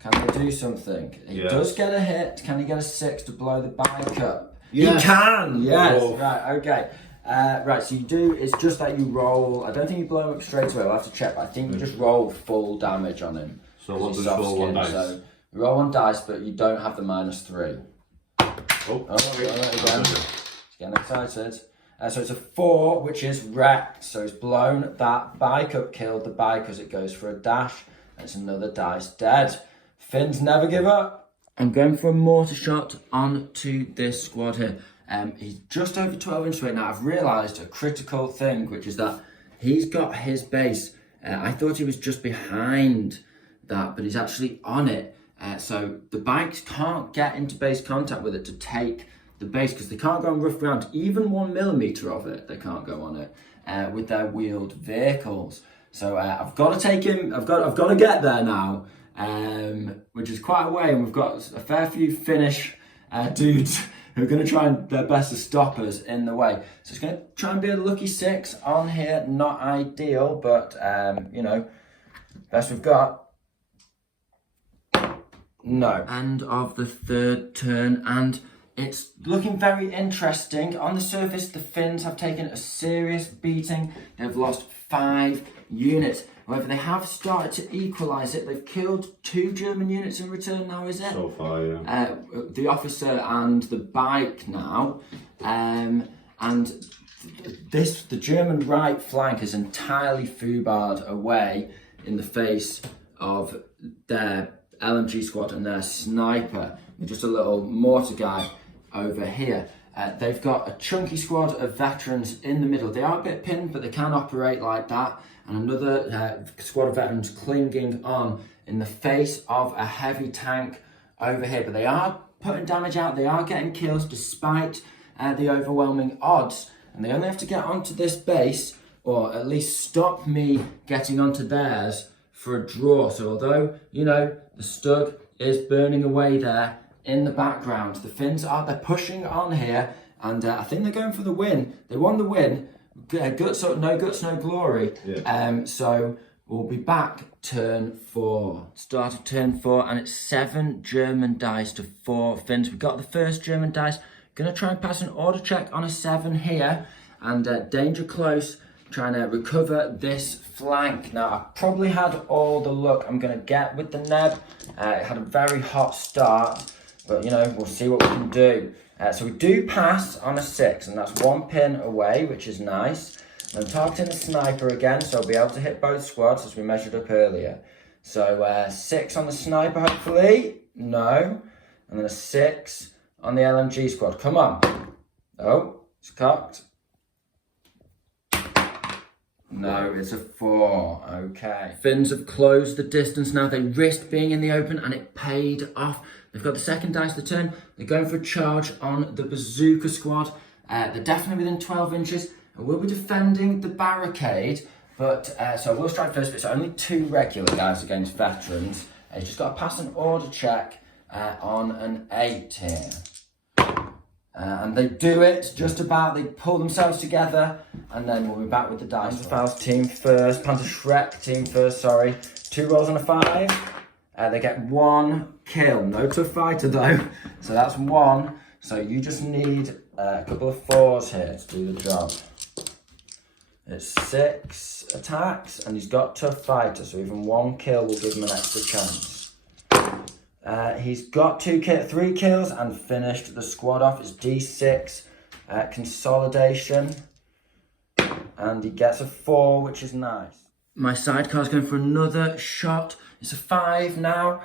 Can they do something? He does get a hit. Can he get a 6 to blow the bike up? Yes. He can! Yes. Oh. Right, okay. Right, so you do, it's just that you roll, I don't think you blow him up straight away, I'll have to check, but I think you just roll full damage on him. So what does roll 1 dice? So you roll 1 dice, but you don't have the -3. Again. He's getting excited. So it's a 4, which is wrecked. So he's blown that bike up, killed the bike as it goes for a dash. And it's another dice dead. Finns never give up. I'm going for a mortar shot onto this squad here. He's just over 12 inches away. Now I've realised a critical thing, which is that he's got his base. I thought he was just behind that, but he's actually on it. So the bikes can't get into base contact with it to take the base because they can't go on rough ground. Even 1 millimetre of it, they can't go on it with their wheeled vehicles. So I've got to take him. I've got to get there now, which is quite a way. And we've got a fair few Finnish dudes who are going to try their best to stop us in the way. So it's going to try and be a lucky 6 on here. Not ideal, but, you know, best we've got. No. End of the 3rd turn, and it's looking very interesting. On the surface, the Finns have taken a serious beating. They've lost 5 units. However, they have started to equalise it. They've killed 2 German units in return now, is it? So far, yeah. The officer and the bike now. And the German right flank is entirely foobarred away in the face of their LMG squad and their sniper. With just a little mortar guy over here. They've got a chunky squad of veterans in the middle. They are a bit pinned, but they can operate like that. And another squad of veterans clinging on in the face of a heavy tank over here. But they are putting damage out. They are getting kills despite the overwhelming odds. And they only have to get onto this base, or at least stop me getting onto theirs for a draw. So although, you know, the Stug is burning away there in the background, the Finns they're pushing on here. And I think they're going for the win. They won the win. Guts, no guts, no glory. Yeah. So we'll be back turn 4. Start of turn 4, and it's 7 German dice to 4 Finns. We got the first German dice. Gonna try and pass an order check on a 7 here, and danger close. Trying to recover this flank. Now I probably had all the luck I'm gonna get with the Neb. It had a very hot start, but you know, we'll see what we can do. So we do pass on a 6, and that's 1 pin away, which is nice. I'm targeting the sniper again, so I'll be able to hit both squads as we measured up earlier. So 6 on the sniper, hopefully. No. And then a 6 on the LMG squad. Come on. Oh, it's cocked. No, it's a 4. Okay. Finns have closed the distance now. They risked being in the open, and it paid off. They've got the second dice to turn. They're going for a charge on the bazooka squad. They're definitely within 12 inches. And we'll be defending the barricade. But so we'll strike first, but it's only 2 regular guys against veterans. He's just got to pass an order check on an 8 here. And they do it just about. They pull themselves together, and then we'll be back with the dice. Panzerfaust team first. Panzer Shrek team first, sorry. 2 rolls on a 5. They get 1 kill. No tough fighter though. So that's 1. So you just need a couple of 4s here to do the job. It's 6 attacks, and he's got tough fighter, so even 1 kill will give him an extra chance. He's got 3 kills and finished the squad off. It's D6 consolidation, and he gets a 4, which is nice. My sidecar's going for another shot. It's a 5 now.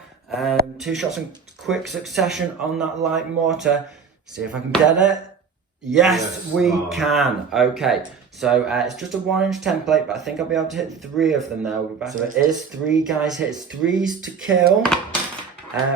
2 shots in quick succession on that light mortar. See if I can get it. Yes, we can. Okay, so it's just a 1-inch template, but I think I'll be able to hit 3 of them now. So it is 3 guys hit. It's 3s to kill.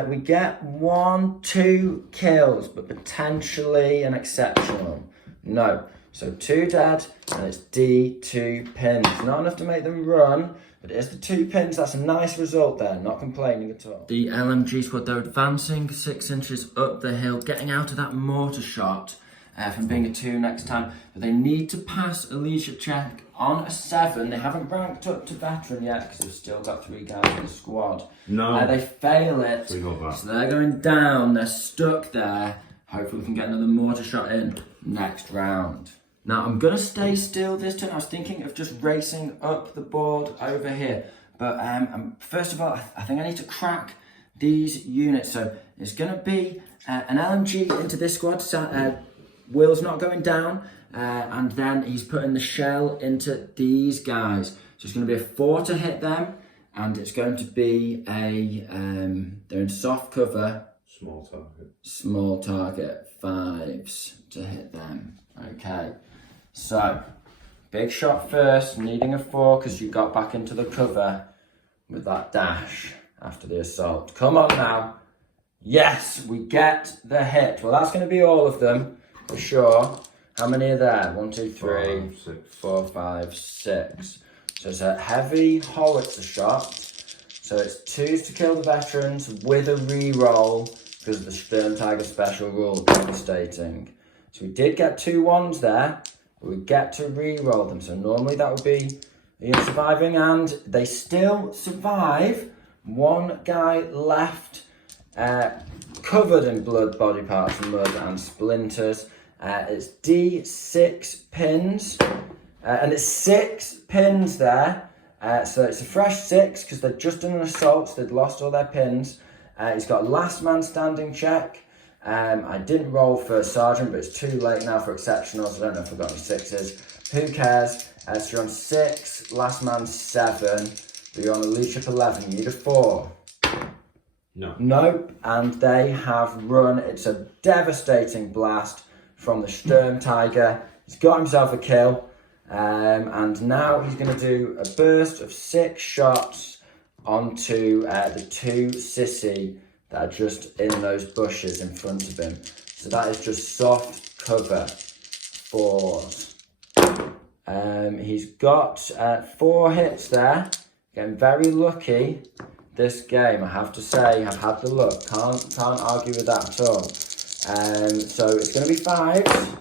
We get 1, 2 kills, but potentially an exceptional. No. So 2 dead, and it's D2 pins. Not enough to make them run, but it is the 2 pins. That's a nice result there, not complaining at all. The LMG squad, they're advancing 6 inches up the hill, getting out of that mortar shot from being a 2 next time. But they need to pass a leadership check on a 7. They haven't ranked up to veteran yet because they've still got 3 guys in the squad. No. They fail it, so they're going down. They're stuck there. Hopefully we can get another mortar shot in next round. Now I'm going to stay still this turn. I was thinking of just racing up the board over here. But first of all, I think I need to crack these units. So it's going to be an LMG into this squad. Will's not going down. And then he's putting the shell into these guys. So it's going to be a 4 to hit them. And it's going to be a, they're in soft cover. Small target, 5s to hit them. Okay. So, big shot first, needing a 4 because you got back into the cover with that dash after the assault. Come on now. Yes, we get the hit. Well, that's going to be all of them for sure. How many are there? 1, 2, 3, 4, 5, 6. So it's a heavy howitzer shot. So it's 2s to kill the veterans with a re-roll because of the Sturm Tiger special rule, devastating. So we did get 2 1s there, but we get to re-roll them. So normally that would be surviving, and they still survive. 1 guy left, covered in blood, body parts, mud and splinters. It's D6 pins, and it's 6 pins there. So it's a fresh 6 because they'd just done an assault, so they'd lost all their pins. He's got a last man standing check. I didn't roll for sergeant, but it's too late now for exceptional, so I don't know if I've got any 6s. Who cares? So you're on 6, last man 7, but you're on a leadership 11. You need a 4. No. Nope, and they have run. It's a devastating blast from the Sturm Tiger. He's got himself a kill, and now he's going to do a burst of 6 shots onto the 2 sissy that are just in those bushes in front of him. So that is just soft cover 4s. He's got 4 hits there. Getting very lucky this game, I have to say. I've had the luck. Can't argue with that at all. So it's going to be 5s.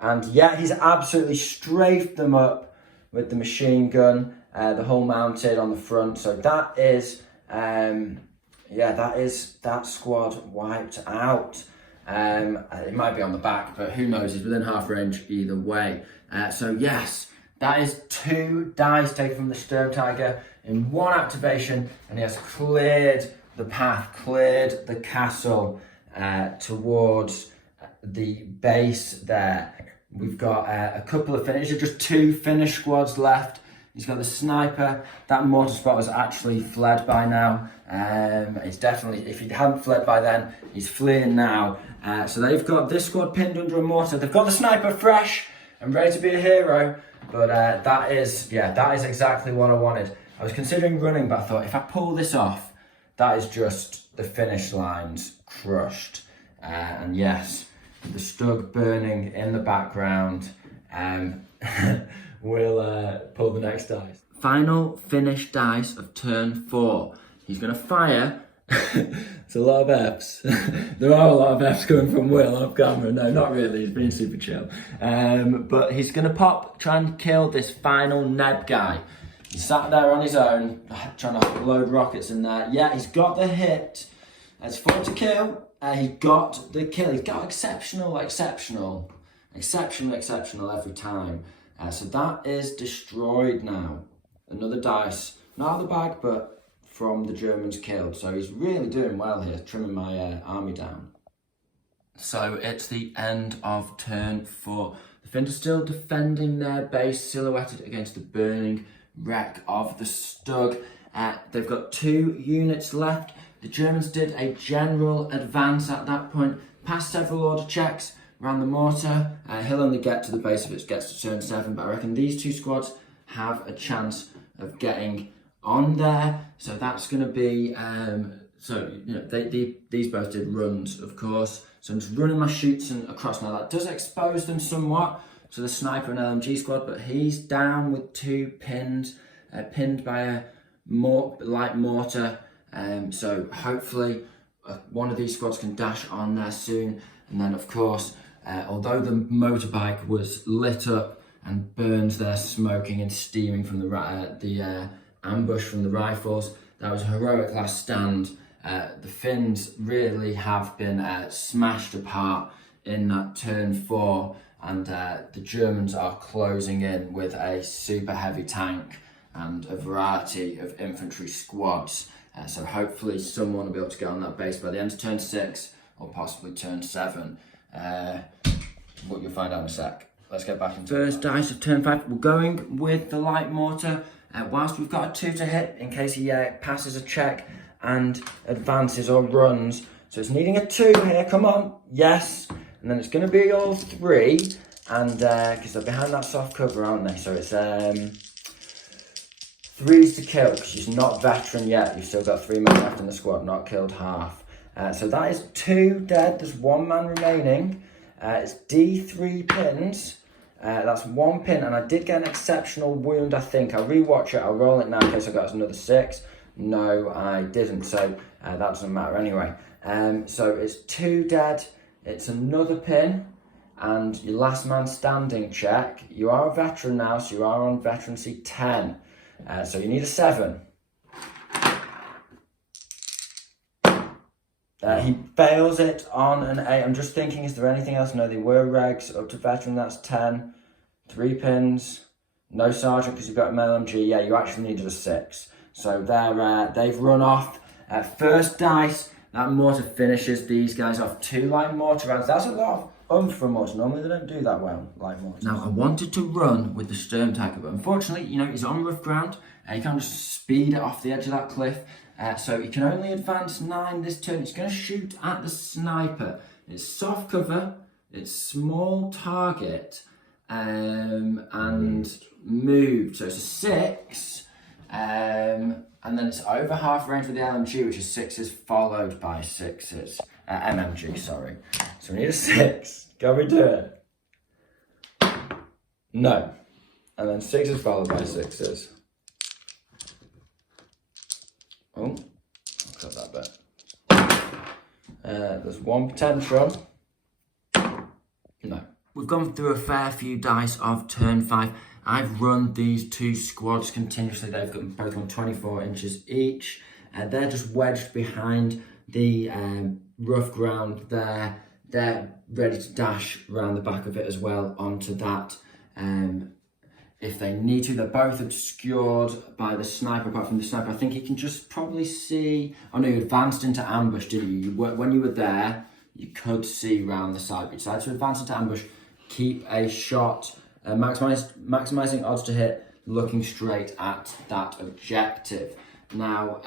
And yeah, he's absolutely strafed them up with the machine gun, the hull mounted on the front. So that is, that squad wiped out. It might be on the back, but who knows? He's within half range either way. So yes, that is 2 dice taken from the Sturm Tiger in 1 activation, and he has cleared the path, cleared the castle towards the base there. We've got a couple of finishes, just 2 finish squads left. He's got the sniper. That mortar spot was actually fled by now. It's definitely, if he hadn't fled by then, he's fleeing now. So they've got this squad pinned under a mortar. They've got the sniper fresh and ready to be a hero. But that is exactly what I wanted. I was considering running, but I thought if I pull this off, that is just the finish lines crushed. And yes, the Stug burning in the background. We'll pull the next dice. Final finish dice of turn 4. He's going to fire. It's a lot of Fs. There are a lot of Fs coming from Will off camera. No, not really. He's being super chill. But he's going to try and kill this final Neb guy. He sat there on his own, trying to load rockets in there. Yeah, he's got the hit. It's 4 to kill. He got the kill. He's got exceptional every time. So that is destroyed now. Another dice, not out of the bag, but from the Germans killed. So he's really doing well here, trimming my army down. So it's the end of turn 4. The Finns are still defending their base, silhouetted against the burning wreck of the Stug. They've got 2 units left. The Germans did a general advance at that point, passed several order checks, ran the mortar. He'll only get to the base if it gets to turn 7, but I reckon these 2 squads have a chance of getting on there. So that's going to be, these both did runs, of course. So I'm just running my shoots across now. That does expose them somewhat to the sniper and LMG squad, but he's down with 2 pins, pinned by a light mortar. So hopefully one of these squads can dash on there soon. And then, of course, although the motorbike was lit up and burned there, smoking and steaming from the ambush from the rifles, that was a heroic last stand. The Finns really have been smashed apart in that turn 4, and the Germans are closing in with a super heavy tank and a variety of infantry squads. So hopefully someone will be able to get on that base by the end of turn 6 or possibly turn 7. What you'll find out in a sec. Let's get back into first dice of turn 5. We're going with the light mortar. Whilst we've got a 2 to hit in case he passes a check and advances or runs. So it's needing a 2 here. Come on. Yes. And then it's going to be all 3. And because they're behind that soft cover, aren't they? So it's 3s to kill because she's not veteran yet. You've still got 3 men left in the squad, not killed half. So that is 2 dead. There's 1 man remaining. It's D3 pins. That's 1 pin, and I did get an exceptional wound, I think. I'll rewatch it. I'll roll it now in case I got another 6. No, I didn't, so that doesn't matter anyway. So it's 2 dead, it's another pin, and your last man standing check. You are a veteran now, so you are on veterancy 10. So you need a 7. He fails it on an 8. I'm just thinking, is there anything else? No, they were regs. Up to veteran, that's 10. 3 pins. No sergeant because you've got an LMG. Yeah, you actually needed a 6. So they've run off. First dice, that mortar finishes these guys off. 2 light mortar rounds. That's a lot of oomph for a mortar. Normally they don't do that well, light mortars. Now, I wanted to run with the Sturmtiger, but unfortunately, you know, he's on rough ground. You can't just speed it off the edge of that cliff. So he can only advance 9 this turn. It's going to shoot at the sniper. It's soft cover. It's small target. And moved. So it's a 6. And then it's over half range with the LMG, which is 6s followed by 6s. MMG, sorry. So we need a 6. Can we do it? No. And then 6s followed by 6s. Oh, I'll cut that bit. There's 1 potential. No. We've gone through a fair few dice of turn 5. I've run these 2 squads continuously. They've got both on 24 inches each. They're just wedged behind the rough ground there. They're ready to dash around the back of it as well onto that. If they need to, they're both obscured by the sniper. Apart from the sniper, I think you can just probably see. Oh no, you advanced into ambush, didn't you? When you were there, you could see round the side. But you decided to advance into ambush, keep a shot, maximizing odds to hit, looking straight at that objective. Now,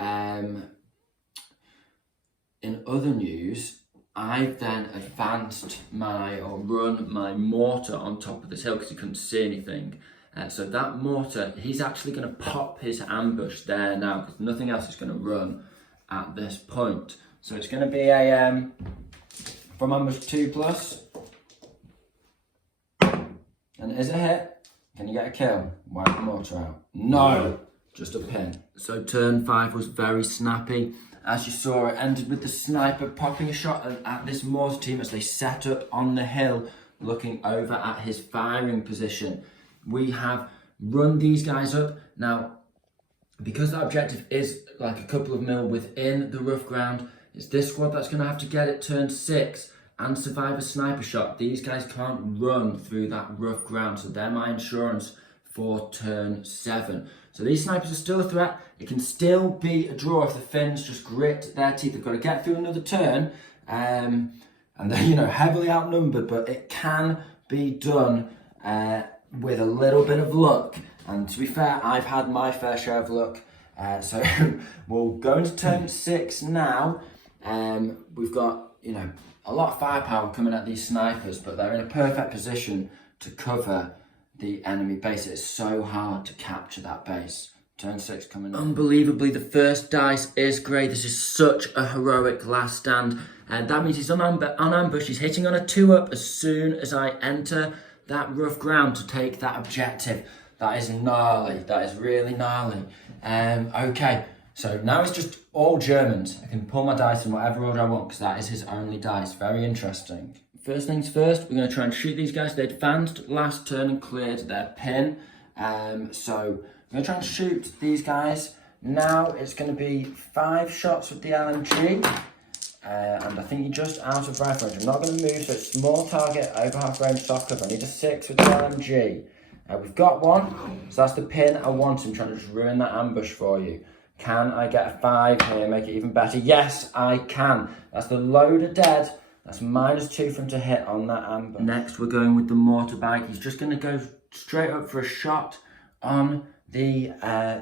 in other news, I've then advanced run my mortar on top of this hill because he couldn't see anything. So that mortar, he's actually going to pop his ambush there now because nothing else is going to run at this point. So it's going to be a from ambush 2+. And is it a hit? Can you get a kill? Wipe the mortar out. No, just a pin. So turn 5 was very snappy. As you saw, it ended with the sniper popping a shot at this mortar team as they set up on the hill, looking over at his firing position. We have run these guys up. Now, because that objective is like a couple of mil within the rough ground, it's this squad that's going to have to get it turn 6 and survive a sniper shot. These guys can't run through that rough ground, so they're my insurance for turn 7. So these snipers are still a threat. It can still be a draw if the Finns just grit their teeth. They've got to get through another turn, and they're, you know, heavily outnumbered, but it can be done with a little bit of luck. And to be fair, I've had my fair share of luck. So we'll go into turn 6 now. We've got, you know, a lot of firepower coming at these snipers, but they're in a perfect position to cover the enemy base. It's so hard to capture that base. Turn 6 coming in. Unbelievably, the first dice is great. This is such a heroic last stand. And that means he's on ambush. He's hitting on a 2-up as soon as I enter that rough ground to take that objective. That is gnarly. That is really gnarly. Okay, so now it's just all Germans. I can pull my dice in whatever order I want because that is his only dice. Very interesting. First things first, we're going to try and shoot these guys. They advanced last turn and cleared their pin. So we're going to try and shoot these guys. Now it's going to be 5 shots with the LMG. And I think you're just out of rifle range. I'm not going to move, so it's small target, over half range, soft cover. I need a 6 with the LMG. We've got 1, so that's the pin I want. I'm trying to just ruin that ambush for you. Can I get a 5 here, make it even better? Yes, I can. That's the load of dead. That's -2 for him to hit on that ambush. Next, we're going with the mortar bag. He's just going to go straight up for a shot on the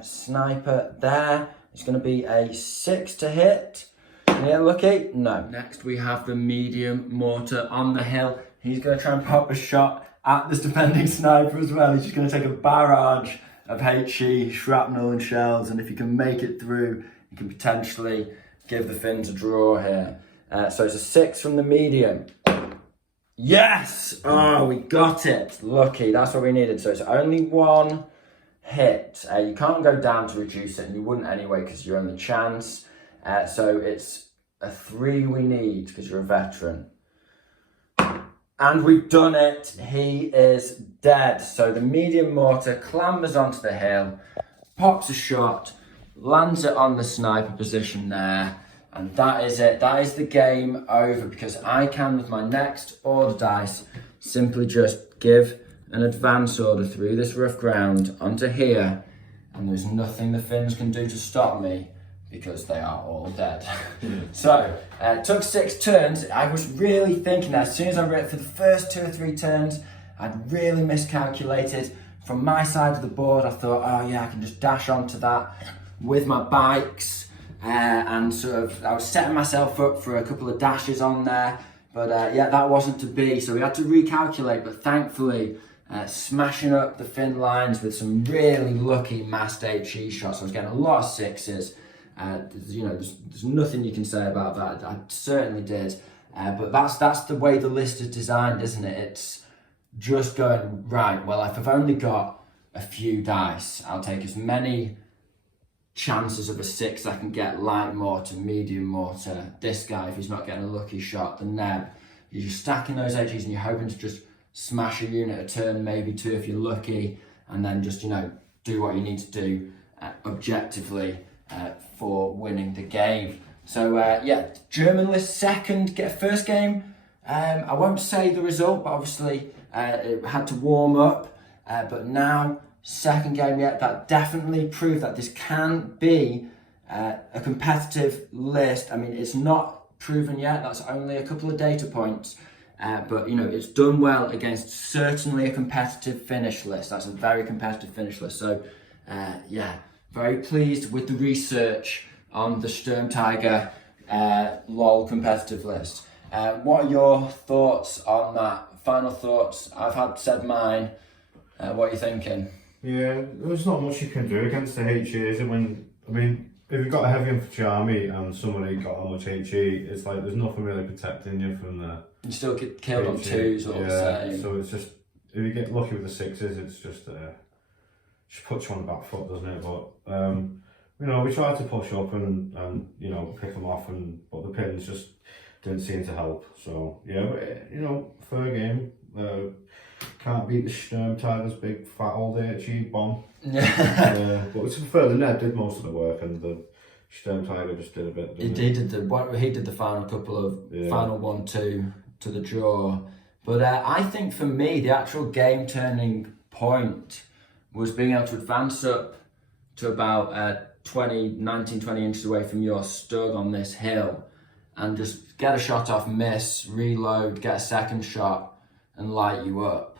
sniper there. It's going to be a 6 to hit. Can you get lucky? No. Next, we have the medium mortar on the hill. He's going to try and pop a shot at this defending sniper as well. He's just going to take a barrage of HE, shrapnel and shells, and if you can make it through, you can potentially give the Finns a draw here. So it's a 6 from the medium. Yes! Oh, we got it. Lucky, that's what we needed. So it's only 1 hit. You can't go down to reduce it, and you wouldn't anyway because you're on the chance. So it's a 3 we need because you're a veteran. And we've done it. He is dead. So the medium mortar clambers onto the hill, pops a shot, lands it on the sniper position there. And that is it. That is the game over, because I can, with my next order dice, simply just give an advance order through this rough ground onto here. And there's nothing the Finns can do to stop me, because they are all dead. So, it took 6 turns. I was really thinking that as soon as I read for the first 2 or 3 turns, I'd really miscalculated. From my side of the board, I thought, oh yeah, I can just dash onto that with my bikes. And sort of, I was setting myself up for a couple of dashes on there. But yeah, that wasn't to be. So we had to recalculate, but thankfully, smashing up the Finn lines with some really lucky massed HE shots. I was getting a lot of 6s. You know, there's nothing you can say about that. I certainly did, but that's the way the list is designed, isn't it? It's just going, right, well, if I've only got a few dice, I'll take as many chances of a 6 I can get, light mortar, medium mortar, this guy if he's not getting a lucky shot, the Neb. You're just stacking those HEs and you're hoping to just smash a unit a turn, maybe 2 if you're lucky, and then just, you know, do what you need to do objectively for winning the game. So yeah, German list second, first game. I won't say the result, but obviously it had to warm up. But now, second game, yeah, that definitely proved that this can be a competitive list. I mean, it's not proven yet. That's only a couple of data points. But, you know, it's done well against certainly a competitive Finnish list. That's a very competitive Finnish list. So, yeah, very pleased with the research on the Sturmtiger LOL competitive list. What are your thoughts on that? Final thoughts? I've said mine. What are you thinking? Yeah, there's not much you can do against the HE, is it? I mean, if you've got a heavy infantry army and somebody got how much HE, it's like there's nothing really protecting you from the... You still get killed on 2s all the same. So it's just, if you get lucky with the 6s, it's just puts you on the back foot, doesn't it? But, you know, we tried to push up and you know, pick them off, but the pins just didn't seem to help. So, yeah, but, you know, fair game. Can't beat the Sturmtiger's big fat old HE bomb. But to be fair, the Neb did most of the work and the Sturmtiger just did a bit. He did the final couple of final 1-2 to the draw. But I think for me, the actual game turning point was being able to advance up to about 19-20 inches away from your stug on this hill and just get a shot off, miss, reload, get a second shot and light you up.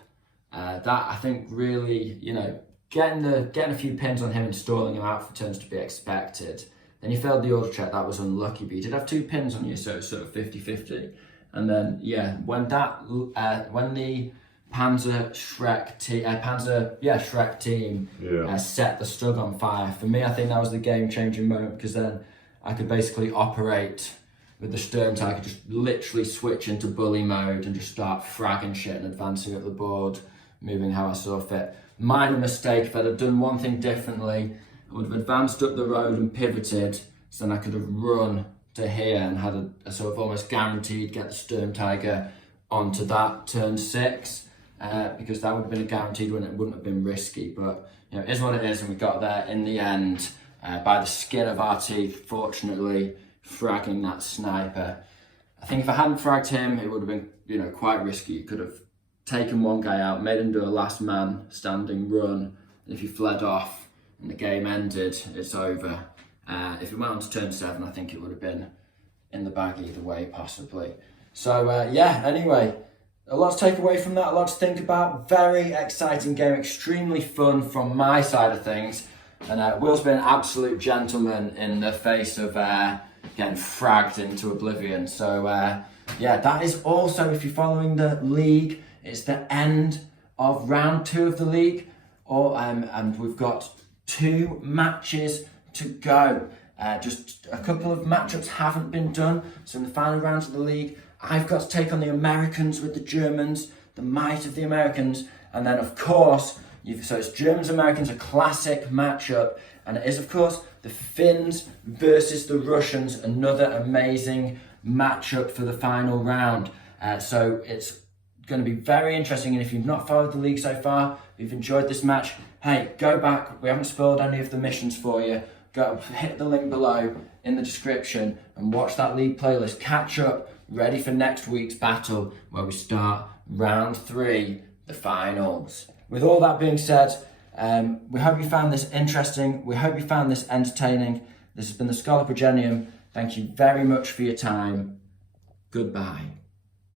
That I think really, you know, getting a few pins on him and stalling him out for turns to be expected. Then you failed the auto check, that was unlucky, but you did have 2 pins on you, so it's sort of 50-50. And then yeah, when the Panzer Shrek team set the stug on fire, for me I think that was the game changing moment, because then I could basically operate with the Sturmtiger, just literally switch into bully mode and just start fragging shit and advancing up the board, moving how I saw fit. Minor mistake, if I'd have done one thing differently, I would have advanced up the road and pivoted, so then I could have run to here and had a sort of almost guaranteed get the Sturmtiger onto that turn 6, because that would have been a guaranteed win. It wouldn't have been risky, but you know, it is what it is, and we got there in the end by the skin of our teeth, fortunately, fragging that sniper. I think if I hadn't fragged him, it would have been, you know, quite risky. You could have taken one guy out, made him do a last man standing run, and if he fled off and the game ended, it's over. If it went on to turn 7, I think it would have been in the bag either way, possibly. So yeah, anyway, a lot to take away from that, a lot to think about. Very exciting game, extremely fun from my side of things. And Will's been an absolute gentleman in the face of getting fragged into oblivion. So yeah, that is also, if you're following the league, it's the end of round 2 of the league. And we've got 2 matches to go. Just a couple of matchups haven't been done. So in the final rounds of the league, I've got to take on the Americans with the Germans, the might of the Americans. And then of course, so it's Germans-Americans, a classic matchup. And it is, of course, the Finns versus the Russians, another amazing matchup for the final round. So it's going to be very interesting. And if you've not followed the league so far, if you've enjoyed this match, hey, go back. We haven't spoiled any of the missions for you. Go hit the link below in the description and watch that league playlist. Catch up, ready for next week's battle where we start round 3, the finals. With all that being said, we hope you found this interesting. We hope you found this entertaining. This has been the Scholar Progenium. Thank you very much for your time. Goodbye.